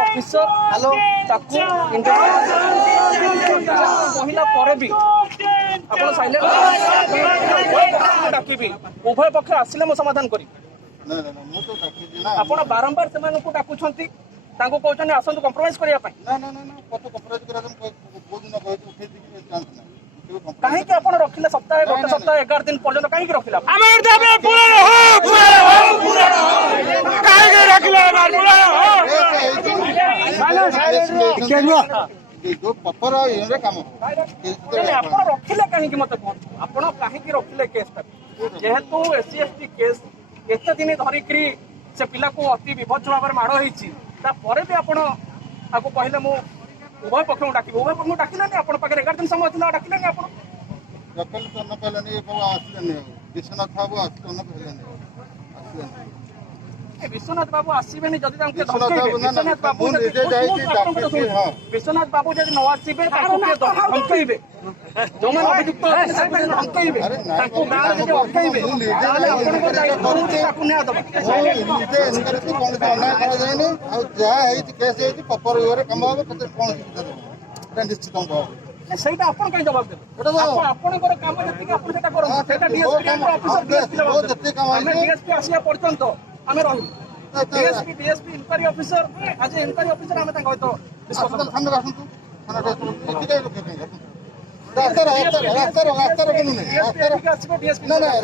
officer hello कहला पर भी आप साइलेंट डाकिबी उभय पक्ष आसिले मो समाधान करी आप बारंबार से डाकुंट कहते आसतु कंप्रोमाइज करने कहीं रखिले सप्ताह गोटे सप्ताह 11 दिन पर्यटन कहीं रखिले रखिले कहीं मत कहूँ आप कहीं रखिले केस जेहेतु एससी एसटी केस एत दिन धरिक से पिला को अति विभत्स भाव में माड़ होपर भी आपको कहले मु उभय पक्ष डाक उभय पक्ष डाकिले आप 11 दिन समय था डाकिले आप विश्वनाथ बाबू आसबे विश्वनाथ बाबू विश्वनाथ बाबू जब न आसबे धमकइबे जो मैंने अभियुक्त धमकइबे निश्चित ସେଇଟା ଆପଣ କାଇଁ ଜବାବ ଦେବେ ଆପଣଙ୍କର କାମ ଯେତିକି ଆପଣ ସେଟା କରନ୍ତୁ ସେଟା डीएसपी ऑफिसर डीएसपी ଆମେ डीएसपी ଆସିବା ପର୍ଯ୍ୟନ୍ତ ଆମେ ରହିବୁ डीएसपी इंक्वायरी ऑफिसर आज इंक्वायरी ऑफिसर ଆମେ ତାଙ୍କ ସହିତ डिस्कशन ସାମ୍ନାରେ ଆସନ୍ତୁ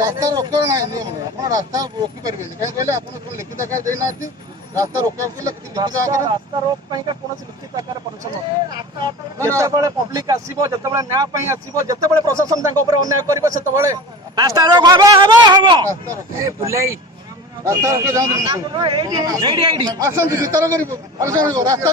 ରାସ୍ତା ରୋକିବାର ନାହିଁ ନିୟମ ନାହିଁ ଆପଣ ରାସ୍ତା ରୋକି ପାରିବେନି କାହିଁ କହିଲେ ଆପଣ ଲିଖିତ ଆକାର ଦେଇନାହାନ୍ତି रास्ता रोकवा रास्ता रोक कौन लिखित आकार परमिशन जिते पब्लिक आसो जिते न्याय आसो जिते प्रशासन अन्याय कर रास्ता रोक रास्ता